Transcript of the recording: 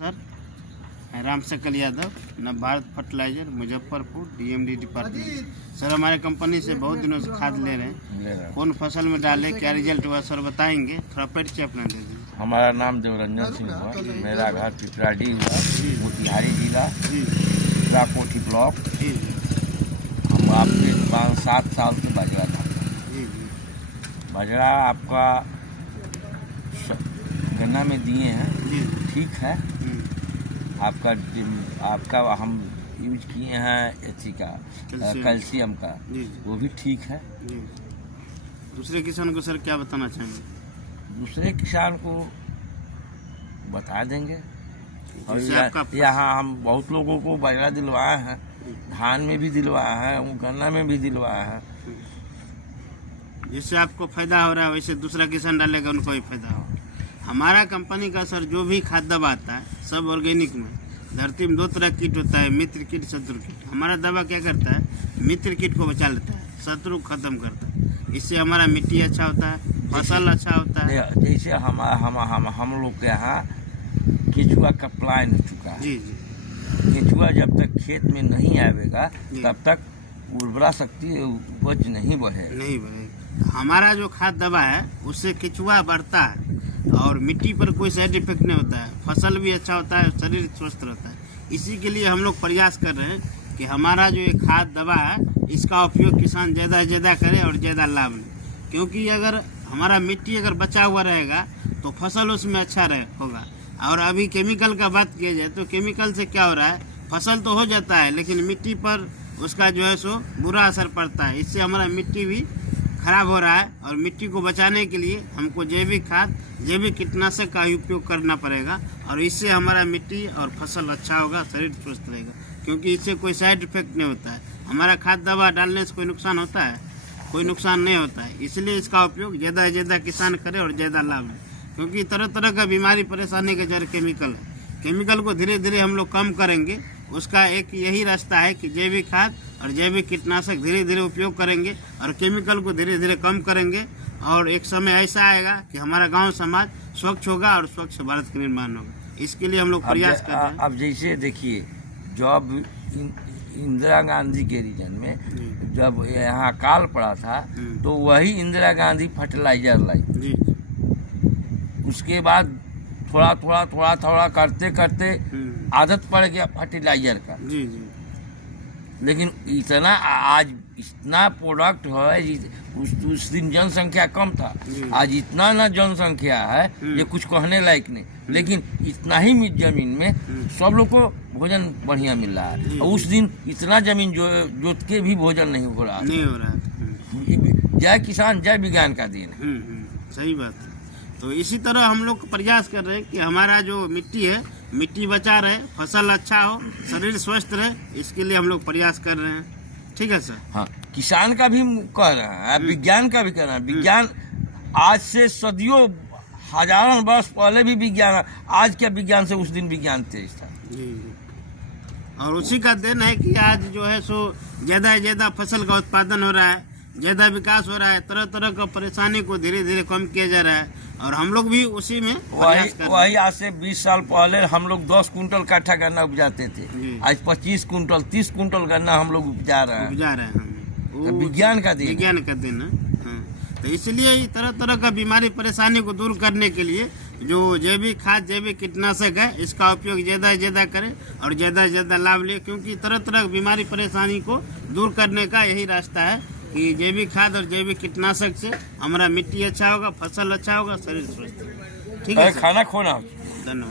Sir Ram Sakal Yadav, Navbharat fertilizer, Muzaffarpur, DMD department. Sir हमारे company से बहुत दिनों से खाद ले रहे हैं, कौन फसल में डालें, क्या रिजल्ट हुआ सर बताएंगे, थोड़ा परिचय अपना दे दीजिए। हमारा नाम देवरंजन सिंह हुआ, मेरा घर पिपराडी हुआ, मोतिहारी जिला, कोठी ब्लॉक। हम आपके 5-7 साल से बाजरा था। बाजरा आपका गन्ना में दिए हैं, ठीक है। आपका हम यूज किए हैं एथी का कैल्शियम का, वो भी ठीक है। दूसरे किसान को सर क्या बताना चाहेंगे? दूसरे किसान को बता देंगे। और यहाँ हम बहुत लोगों को बाजरा दिलवाए हैं, धान में भी दिलवाया है, गन्ना में भी दिलवाया है। जिससे आपको फायदा हो रहा है वैसे दूसरा किसान डालेगा उनको भी फायदा हो। हमारा कंपनी का सर जो भी खाद दवा आता है सब ऑर्गेनिक में। धरती में 2 तरह कीट होता है, मित्र कीट, शत्रु कीट। हमारा दवा क्या करता है, मित्र कीट को बचा लेता है, शत्रु खत्म करता है। इससे हमारा मिट्टी अच्छा होता है, फसल अच्छा होता है। जैसे हम लोग के यहाँ केचुआ का प्लान हो चुका है। जी। केचुआ जब तक खेत में नहीं आवेगा तब तक उर्वरा शक्ति उपज नहीं बढ़ेगा। हमारा जो खाद दवा है उससे केचुआ बढ़ता है और मिट्टी पर कोई साइड इफेक्ट नहीं होता है, फसल भी अच्छा होता है, शरीर स्वस्थ रहता है। इसी के लिए हम लोग प्रयास कर रहे हैं कि हमारा जो ये खाद दवा है इसका उपयोग किसान ज़्यादा से ज़्यादा करे और ज़्यादा लाभ ले। क्योंकि अगर हमारा मिट्टी अगर बचा हुआ रहेगा तो फसल उसमें अच्छा होगा। और अभी केमिकल का बात किया जाए तो केमिकल से क्या हो रहा है, फसल तो हो जाता है लेकिन मिट्टी पर उसका जो है सो बुरा असर पड़ता है। इससे हमारा मिट्टी भी खराब हो रहा है और मिट्टी को बचाने के लिए हमको जैविक खाद, जैविक कीटनाशक का उपयोग करना पड़ेगा। और इससे हमारा मिट्टी और फसल अच्छा होगा, शरीर स्वस्थ रहेगा। क्योंकि इससे कोई साइड इफेक्ट नहीं होता है। हमारा खाद दवा डालने से कोई नुकसान होता है? कोई नुकसान नहीं होता है। इसलिए इसका उपयोग ज़्यादा से ज़्यादा किसान करे और ज़्यादा लाभ ले। क्योंकि तरह तरह का बीमारी परेशानी का जड़ केमिकल है। केमिकल को धीरे धीरे हम लोग कम करेंगे। उसका एक यही रास्ता है कि जैविक खाद और जैविक कीटनाशक धीरे धीरे उपयोग करेंगे और केमिकल को धीरे धीरे कम करेंगे। और एक समय ऐसा आएगा कि हमारा गांव समाज स्वच्छ होगा और स्वच्छ भारत का निर्माण होगा। इसके लिए हम लोग प्रयास कर रहे हैं। अब जैसे देखिए, जब इंदिरा गांधी के रीजन में जब यहाँ अकाल पड़ा था तो वही इंदिरा गांधी फर्टिलाइजर लाई। उसके बाद थोड़ा करते करते आदत पड़ गया फर्टिलाइजर का। जी। लेकिन इतना आज इतना प्रोडक्ट है, उस दिन जनसंख्या कम था, आज इतना ना जनसंख्या है ये कुछ कहने लायक नहीं। लेकिन इतना ही जमीन में सब लोग को भोजन बढ़िया मिल रहा है। और उस दिन इतना जमीन जोत के भी भोजन नहीं हो रहा है। जय किसान जय विज्ञान का दिन है। सही बात है। तो इसी तरह हम लोग प्रयास कर रहे हैं कि हमारा जो मिट्टी है, मिट्टी बचा रहे, फसल अच्छा हो, शरीर स्वस्थ रहे। इसके लिए हम लोग प्रयास कर रहे हैं। ठीक है सर। हाँ, किसान का भी कह रहे हैं, विज्ञान का भी कह रहे हैं। विज्ञान आज से सदियों हजारों वर्ष पहले भी विज्ञान, आज क्या विज्ञान से उस दिन विज्ञान तेज था। जी। और उसी का देन है कि आज जो है सो ज़्यादा से ज़्यादा फसल का उत्पादन हो रहा है, ज़्यादा विकास हो रहा है, तरह तरह का परेशानी को धीरे धीरे कम किया जा रहा है। और हम लोग भी उसी में वही आज से 20 साल पहले हम लोग 10 कुंटल काठा गन्ना उपजाते थे। आज 25 कुंटल 30 कुंटल गन्ना हम लोग उपजा रहे हैं। तो विज्ञान का दिन है। तो इसलिए तरह तरह का बीमारी परेशानी को दूर करने के लिए जो जैविक खाद, जैविक कीटनाशक है, इसका उपयोग ज़्यादा से ज़्यादा करें और ज़्यादा से ज़्यादा लाभ ले। क्योंकि तरह तरह की बीमारी परेशानी को दूर करने का यही रास्ता है कि जैविक खाद और जैविक कीटनाशक से हमारा मिट्टी अच्छा होगा, फसल अच्छा होगा, शरीर स्वस्थ। ठीक है, खाना खोना। धन्यवाद।